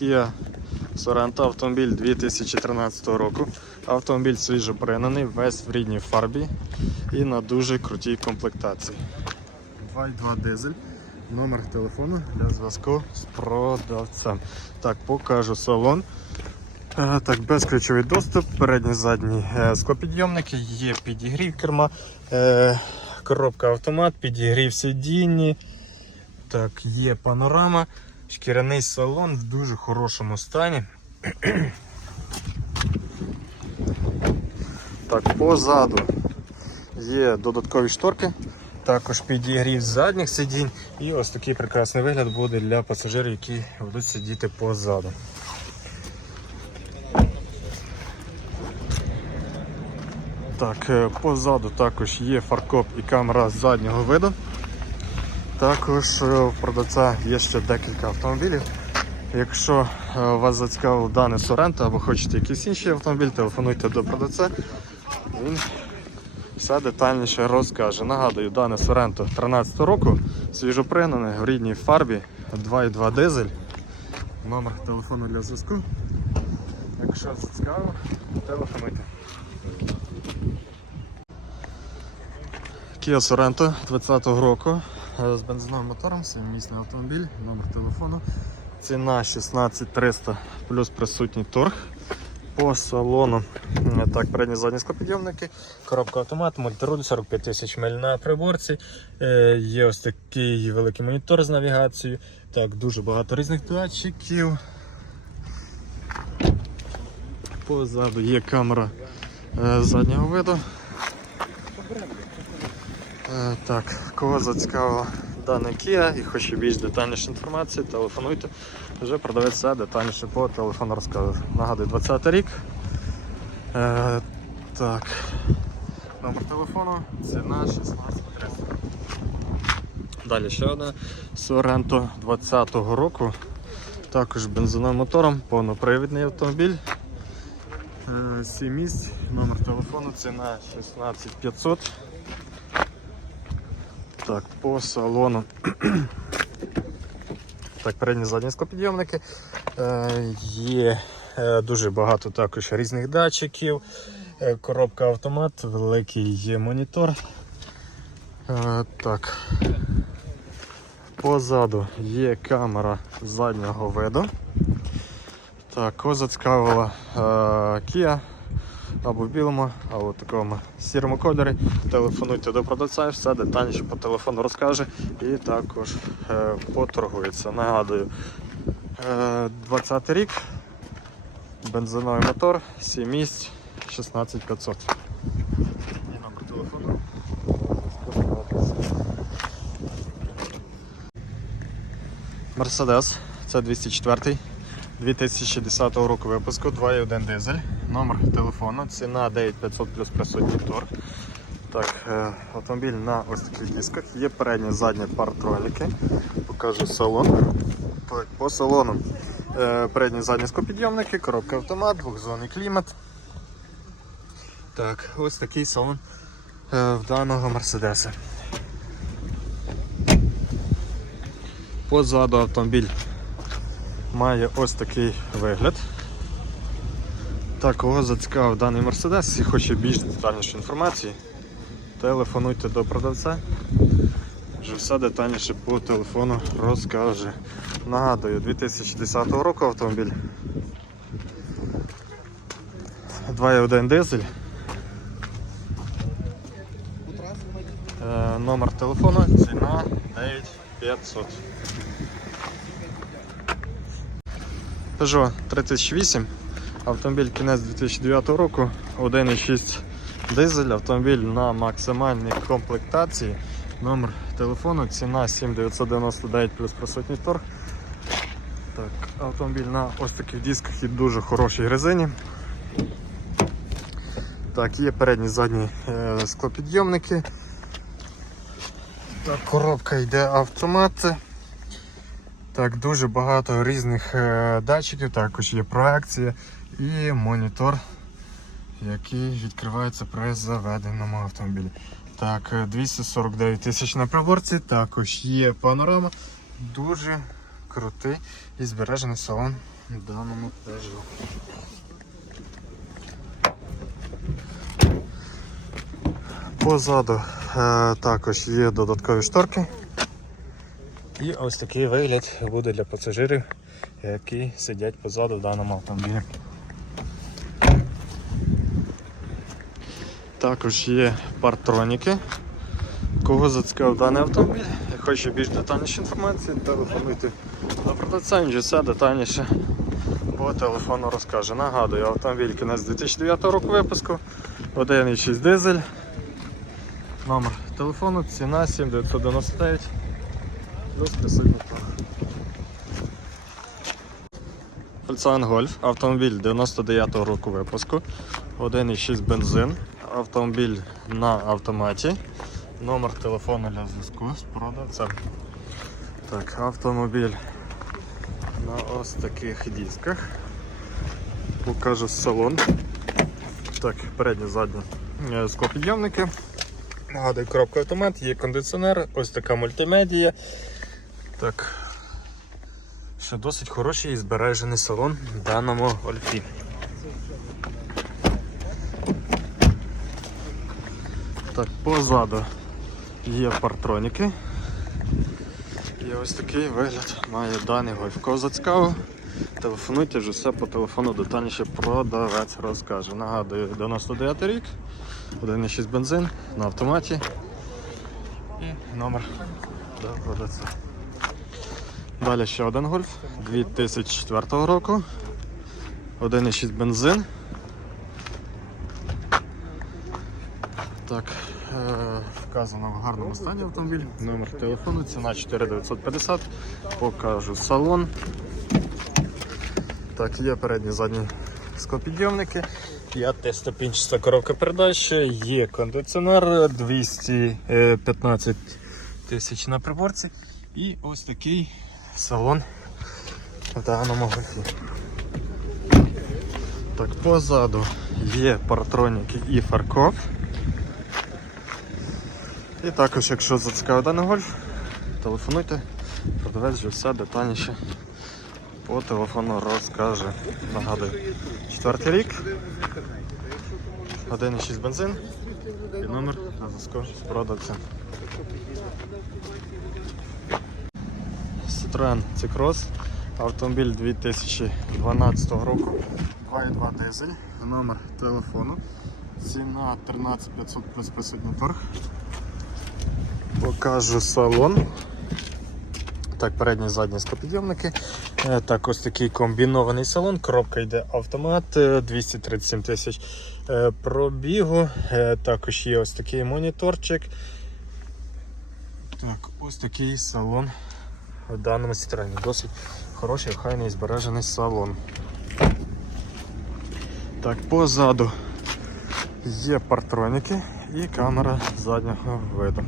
Kia Sorento автомобіль 2013 року. Автомобіль свіжо пригнаний, весь в рідній фарбі і на дуже крутій комплектації. 2.2 дизель. Номер телефону для зв'язку з продавцем. Так, покажу салон. Е, Так, безключовий доступ, передні задні е, склопідйомники, є підігрів керма, е, коробка автомат, підігрів сидінні. Так, є панорама, шкіряний салон в дуже хорошому стані. Так, позаду є додаткові шторки, також підігрів задніх сидінь і ось такий прекрасний вигляд буде для пасажирів, які будуть сидіти позаду. Так, е, позаду також є фаркоп і камера заднього виду. Також е, у продавця є ще декілька автомобілів. Якщо е, вас зацікавив дане Sorento або хочете якийсь інший автомобіль, телефонуйте до продавця. Він все детальніше розкаже. Нагадую, дане Sorento 13 року, свіжопригнане, в рідній фарбі, 2.2 дизель. Номер телефону для зв'язку. Якщо зацікавив, телефонуйте. Kia Sorento 20-го року е, з бензиновим мотором, семимісний автомобіль, номер телефону. Ціна 16300 плюс присутній торг. По салону е, так, передні задні склопідйомники, коробка автомат, мультируль 45 тисяч миль на приборці. Е, є ось такий великий монітор з навігацією. Так, дуже багато різних датчиків. Позаду є камера е, заднього виду. Е, Так, кого зацікавила дана Kia і хоче більш детальніше інформації, телефонуйте. Вже продавець детальніше по телефону розкаже. Нагадую, 20 рік. Е, так. Номер телефону, ціна 1630. Далі ще одна Sorento 20-го року. Також бензиновим мотором, повнопривідний автомобіль. 7 місць, номер телефону, ціна 16500. Так, по салону. Так, передні задні склопідйомники. Е, є е, дуже багато також різних датчиків. Е, коробка автомат, великий є монітор. Е, так. Позаду є камера заднього виду. Так, кого зацікавила е, або в білому, або в такому сірому кольорі. Телефонуйте до продавця, все детальніше по телефону розкаже і також е, поторгується. Нагадую, е, 20 рік, бензиновий мотор, 7 місць, 16500. І номер телефону. Мерседес, це 204 2010 року випуску, 2.1 дизель, номер телефону, ціна 9500 плюс присутній торг. Так, е, автомобіль на ось таких дисках. Є передні задні парктроніки. Покажу салон. Так, по салону е, передні задні скопідйомники, коробка автомат, двохзонний клімат. Так, ось такий салон е, в даного Мерседеса. Позаду автомобіль має ось такий вигляд. Так, кого зацікавив даний Мерседес і хоче більш детальніше інформації, телефонуйте до продавця. Вже все детальніше по телефону розкаже. Нагадую, 2010 року автомобіль. 2.1 дизель. Е, номер телефону, ціна 9500. Peugeot 3008, автомобіль кінець 2009 року, 1,6 дизель, автомобіль на максимальній комплектації. Номер телефону, ціна 7999 плюс присутній торг. Так, Автомобіль на ось таких дисках і дуже хорошій резині. Так, є передні задні е, склопідйомники. Так, коробка йде автомат. Так, дуже багато різних е, датчиків, також є проекція і монітор, який відкривається при заведеному автомобілі. Так, е, 249 тисяч на приборці, також є панорама. Дуже крутий і збережений салон в даному Peugeot. Позаду е, також є додаткові шторки. І ось такий вигляд буде для пасажирів, які сидять позаду в даному автомобілі. Також є партроніки. Кого зацікавив даний автомобіль, і хоче більш детальніше інформації, телефонуйте до продавця, він все детальніше по телефону розкаже. Нагадую, автомобіль кінець 2009 року випуску, 1,6 дизель. Номер телефону, ціна 7999 плюс присутній. Volkswagen Golf, автомобіль 99-го року випуску, 1,6 бензин, автомобіль на автоматі, номер телефону для зв'язку з продавцем. Так, автомобіль на ось таких дисках. Покажу салон. Так, передні, задні е, склопідйомники. Нагадую, коробка автомат, є кондиціонер, ось така мультимедія. Так, ще досить хороший і збережений салон в даному Ольфі. Так, позаду є партроніки. І ось такий вигляд має даний гольф. Кого телефонуйте вже все по телефону детальніше продавець розкаже. Нагадую, 99 рік, 1,6 бензин на автоматі і номер до продавця. Далі ще один гольф 2004 року. 1,6 бензин. Так, вказано в гарному стані автомобіль. Номер телефону, ціна 4950. Покажу салон. Так, є передні задні склопідйомники. П'ятиступінчаста коробка передач, є кондиціонер 215 тисяч на приборці. І ось такий салон в даному гольфі. Так, позаду є партроніки і фаркоп. І також, якщо зацікавив даний гольф, телефонуйте, продавець вже все детальніше. По телефону розкаже. Нагадую, четвертий рік, 1,6 бензин. І номер на зв'язку з продавцем. Citroen C-Cross, автомобіль 2012 року, 2,2 дизель, номер телефону, ціна 13500 плюс присутній торг. Покажу салон. Так, передні і задні скопідйомники. Е, Так, ось такий комбінований салон. Коробка йде автомат, е, 237 тисяч е, пробігу. Е, Також є ось такий моніторчик. Так, ось такий салон в даному Citroen. Досить хороший, охайний збережений салон. Так, позаду є партроніки і камера заднього виду.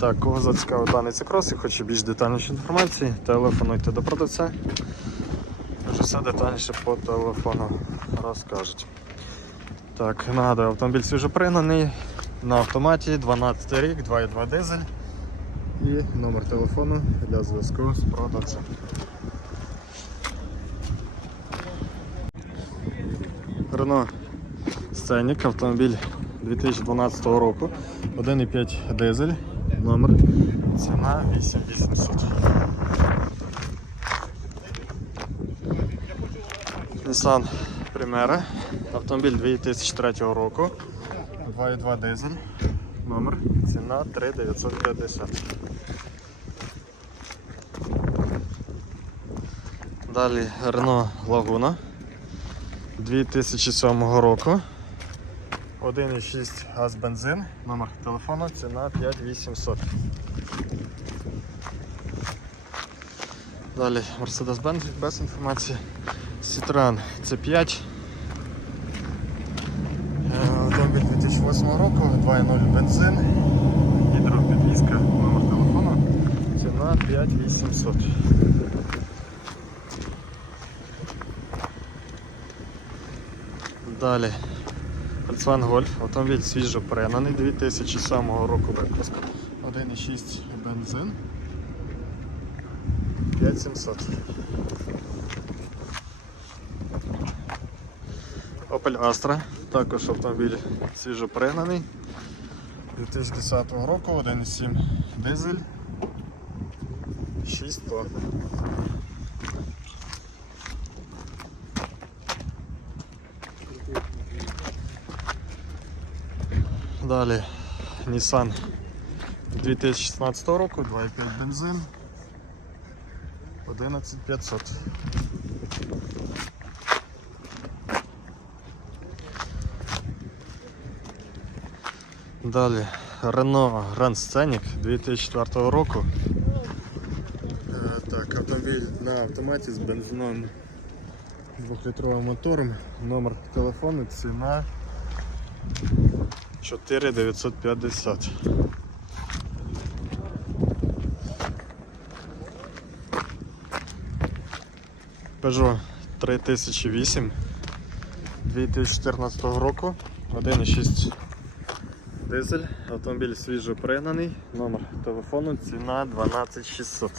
Так, кого зацікавив даний цикрос і хоче більш детальніше інформації, телефонуйте до продавця. Вже все детальніше по телефону розкажуть. Так, нагадую, автомобіль свіжопригнаний на автоматі, 12 рік, 2,2 дизель і номер телефону для зв'язку з продавцем. Рено Сценік, автомобіль 2012 року, 1,5 дизель, номер, ціна 8800. Nissan Primera, автомобіль 2003 року, 2,2 дизель, номер, ціна 3950. Далі Renault Laguna 2007 року. 1,6 газ бензин, номер телефону, ціна 5800. Далі Mercedes-Benz без інформації. Citroen C5. Е, Автомобіль 2008 року, 2.0 бензин, гідропідвізка, номер телефону, ціна 5800. Далі Volkswagen Golf, автомобіль свіжо перенаний 2007 року випуску. 1,6 бензин. 5700. Opel Astra, також автомобіль свіжопригнаний. 2010 року, 1,7 дизель. 600. Далі Nissan 2016 року, 2,5 бензин. 11500. Далі Renault Grand Scenic 2004 року. Е, Так, автомобіль на автоматі з бензином 2-літровим мотором. Номер телефону, ціна 4950. Peugeot 3008 2014 року, 1,6 дизель, автомобіль свіжо пригнаний, номер телефону, ціна 12600.